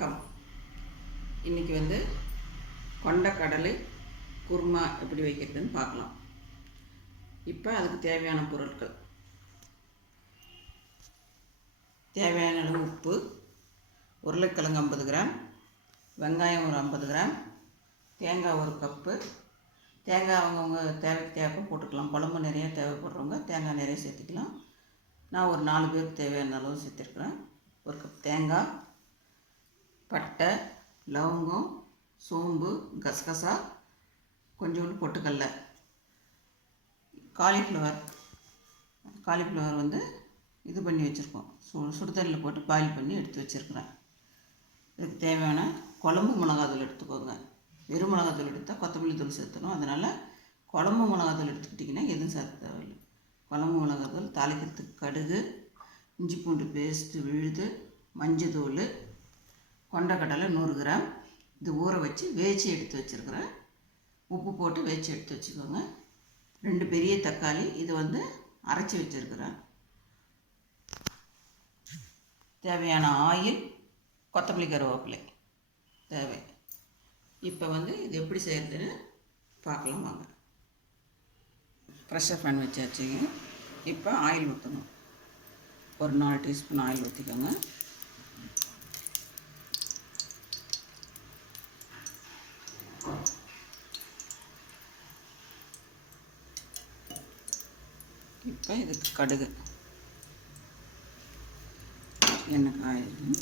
வணக்கம். இன்றைக்கி கொண்டக்கடலை குருமா எப்படி வைக்கிறதுன்னு பார்க்கலாம். இப்போ அதுக்கு தேவையான பொருட்கள்: தேவையான அளவு உப்பு, உருளைக்கிழங்கு 50 கிராம், வெங்காயம் ஒரு 50 கிராம், தேங்காய் ஒரு கப்பு. தேங்காய் அவங்கவுங்க தேவைக்கு தேவை போட்டுக்கலாம். குழம்பு நிறையா தேவைப்படுறவங்க தேங்காய் நிறைய சேர்த்துக்கலாம். நான் ஒரு 4 பேருக்கு தேவையான அளவு சேர்த்துருக்குறேன். ஒரு கப் தேங்காய், பட்டை, லவங்கம், சோம்பு, கசகசா, கொஞ்சோண்டு பொட்டுக்கடல, காலிஃப்ளவர் இது பண்ணி வச்சுருக்கோம். சுடுதண்ணியில் போட்டு பாயில் பண்ணி எடுத்து வச்சுருக்குறேன். இதுக்கு தேவையான குழம்பு மிளகாத்தூள் எடுத்துக்கோங்க. வெறும் மிளகாத்தூள் எடுத்தால் கொத்தமல்லி தூள் சேர்த்துணும். அதனால் குழம்பு மிளகாத்தூள் எடுத்துக்கிட்டிங்கன்னா எதுவும் சேர்த்த தேவையில்லை. குழம்பு மிளகாத்தூள், தாளிக்கிறதுக்கு கடுகு, இஞ்சி பூண்டு பேஸ்ட்டு விழுது, மஞ்சத்தூள், கொண்டக்கடலை 100 கிராம். இது ஊற வச்சு வேய்ச்சி எடுத்து வச்சுருக்கிறேன். உப்பு போட்டு வேய்ச்சி எடுத்து வச்சுக்கோங்க. 2 பெரிய தக்காளி, இது அரைச்சி வச்சுருக்கிறேன். தேவையான ஆயில், கொத்தமல்லி கருவேப்பிலை தேவை. இப்போ இது எப்படி செய்கிறதுன்னு பார்க்கலாம் வாங்க. ப்ரெஷர் பேன் வச்சாச்சுங்க. இப்போ ஆயில் ஊற்றணும். ஒரு 4 டீஸ்பூன் ஆயில் ஊற்றிக்கோங்க. இப்போ இதுக்கு கடுகு, எண்ணெய் காயுது.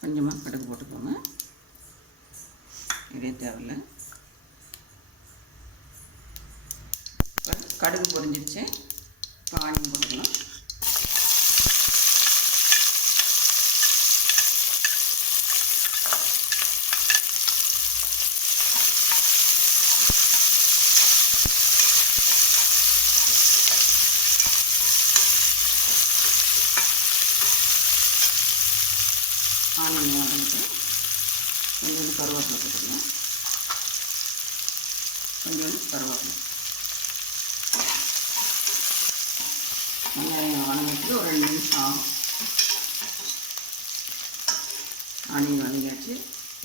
கொஞ்சமாக கடுகு போட்டுக்கோங்க. இதே தேவையில்லை. கடுகு பொரிஞ்சிருச்சு. இப்போ ஆனியன் போட்டுக்கலாம். ஆனியன் வதங்கிட்டு கொஞ்சம் கருவேப்பிலை போட்டுக்கலாம். கொஞ்சம் கருவேப்பிலை, வெங்காயம் வதங்கிட்டு ஒரு 2 நிமிஷம் ஆகும். ஆனியன் வதங்கியாச்சு.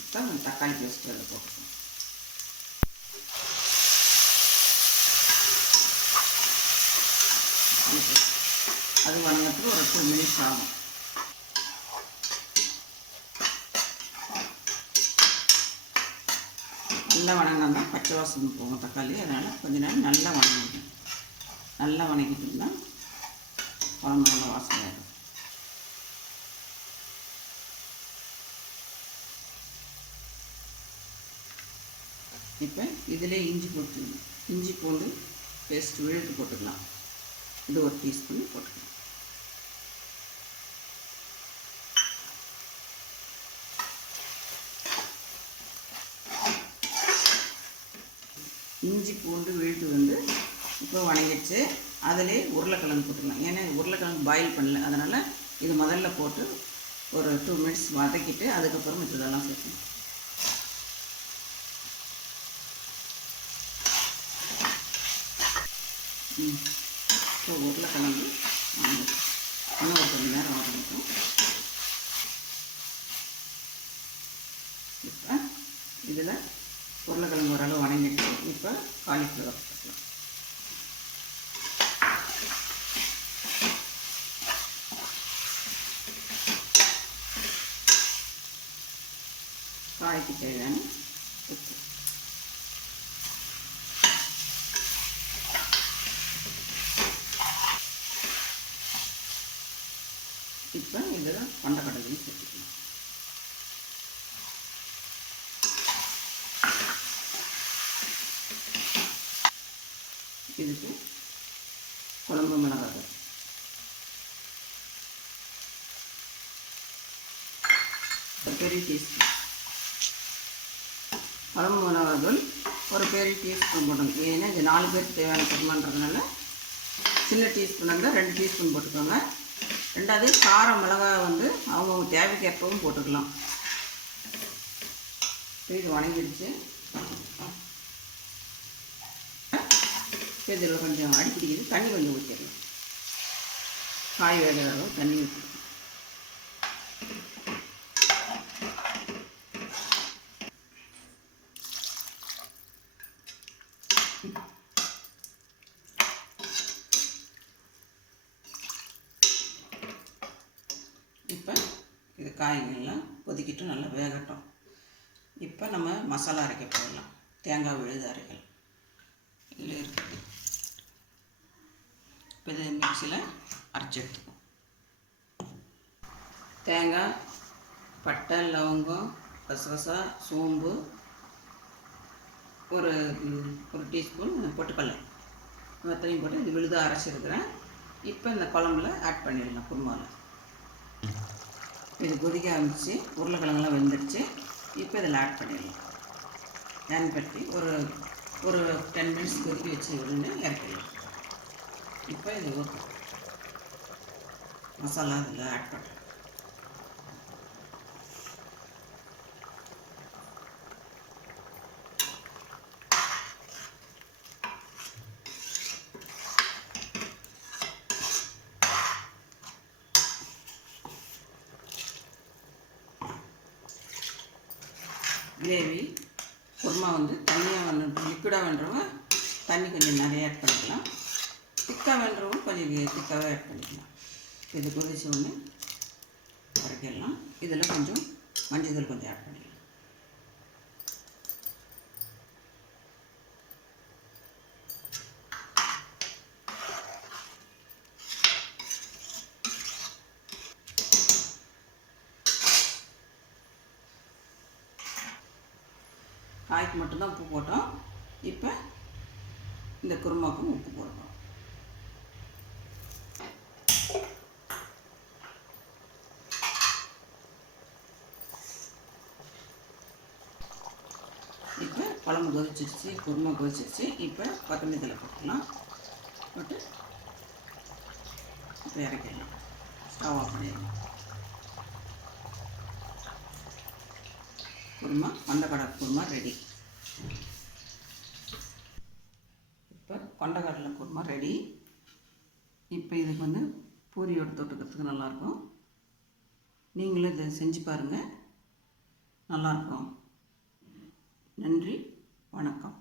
இப்போ தக்காளி பேஸ்ட்டு அதில் போட்டுக்கலாம். அது வதங்கிறதுக்கு ஒரு 2 நிமிஷம் ஆகும். நல்லா வணங்கினா தான் பச்சை வாசனை போகும் தக்காளி. அதனால் கொஞ்ச நேரம் நல்லா வணங்கிடும். நல்லா வணங்கிட்டோம்னா குழம்பு நல்லா வாசனை ஆகிடும். இப்போ இதிலே இஞ்சி பூண்டு பேஸ்ட் விழுது போட்டுக்கலாம். இது ஒரு டீஸ்பூன் போட்டுக்கலாம். இஞ்சி பூண்டு விழுது இப்போ வணங்கிடுச்சு. அதிலே உருளைக்கிழங்கு போட்டுக்கலாம். ஏன்னா உருளைக்கிழங்கு பாயில் பண்ணல, அதனால் இது முதல்ல போட்டு ஒரு 2 மினிட்ஸ் வதக்கிட்டு அதுக்கப்புறம் இதெல்லாம் சேர்க்கணும். இப்போ உருளைக்கிழங்கு இன்னும் ஒரு கொஞ்சம் நேரம் வதக்கிட்டோம். இப்போ இதில் உருளைக்கிழங்கு ஓரளவு வணங்கிட்டு இப்போ காலிஃப்ளவர் போட்டுக்கலாம். காய்க்கு தேவையான உப்பு. இப்போ இதில் கொண்டக்கடலையும் சேர்த்துக்கலாம். இதுக்கு குழம்பு மிளகாத்தூள் ஒரு பெரிய டீஸ்பூன். குழம்பு மிளகாத்தூள் ஒரு பெரிய டீஸ்பூன் போடணும். ஏன்னா இது 4 பேருக்கு தேவையான குருமான்றதுனால சின்ன டீஸ்பூன் இருந்தால் 2 டீஸ்பூன் போட்டுக்கோங்க. 2வது கார மிளகாய் அவங்கவுங்க தேவைக்கு எப்பவும் போட்டுக்கலாம். இது வணங்கிடுச்சு. இதில் கொஞ்சம் அடிப்பிடிக்குது, தண்ணி கொஞ்சம் ஊற்றிடலாம். காய் வேகிற அளவு தண்ணி ஊற்றி இப்போ இது காய்கறிலாம் கொதிக்கிட்டு நல்லா வேகட்டும். இப்போ நம்ம மசாலா அரைக்க போடலாம். தேங்காய் விழுது அரைக்கலாம். இதில் இருக்குது. இப்போ இது மிக்சியில் அரைச்சி எடுத்துப்போம். தேங்காய், பட்டை, லவங்கம், கசகசா, சோம்பு, ஒரு டீஸ்பூன் பொட்டுக்கடலை மொத்தத்தையும் போட்டு இது விழுதாக அரைச்சிருக்கிறேன். இப்போ இந்த குழம்புல ஆட் பண்ணிடலாம். குருமாவில் இது கொதிக்க ஆரம்பிச்சு, உருளைக்கிழங்குலாம் வெந்துடுச்சு. இப்போ இதில் ஆட் பண்ணிடலாம். ஏன் பற்றி ஒரு 10 மினிட்ஸ் கொதிக்க வச்சு விழுந்து இறக்கிடலாம். இப்போ இது ஊற்றும் மசாலா இதில் ஆட் பண்ணுறேன். கிரேவி குருமா தண்ணியாக லிக்விடாக வேண்டுறவங்க தண்ணி கொஞ்சம் நிறைய ஆட் பண்ணிக்கலாம். திக்காக வேண்டுறவங்க கொஞ்சம் திக்காகவே ஆட் பண்ணிக்கலாம். இது கொதிச்சு ஒன்று இறக்கிடலாம். இதில் கொஞ்சம் மஞ்சள் கொஞ்சம் ஆட் பண்ணிக்கலாம். காய்க்கு மட்டும்தான் உப்பு போட்டோம். இப்போ இந்த குருமாவுக்கும் உப்பு போடுறோம். இப்போ குழம்பு கொதிச்சிருச்சு, குருமா கொதிச்சிருச்சு. இப்போ கொத்தமல்லி தழை போட்டுக்கலாம். போட்டு இப்போ இறக்கிடலாம். ஸ்டவ் ஆஃப் பண்ணிடலாம். குருமா, கொண்டக்கடலை குருமா ரெடி. இப்போ கொண்டக்கடலை குருமா ரெடி. இப்போ இதுக்கு பூரியோட தொட்டுக்கிறதுக்கு நல்லாயிருக்கும். நீங்களும் இதை செஞ்சு பாருங்கள், நல்லாயிருக்கும். நன்றி, வணக்கம்.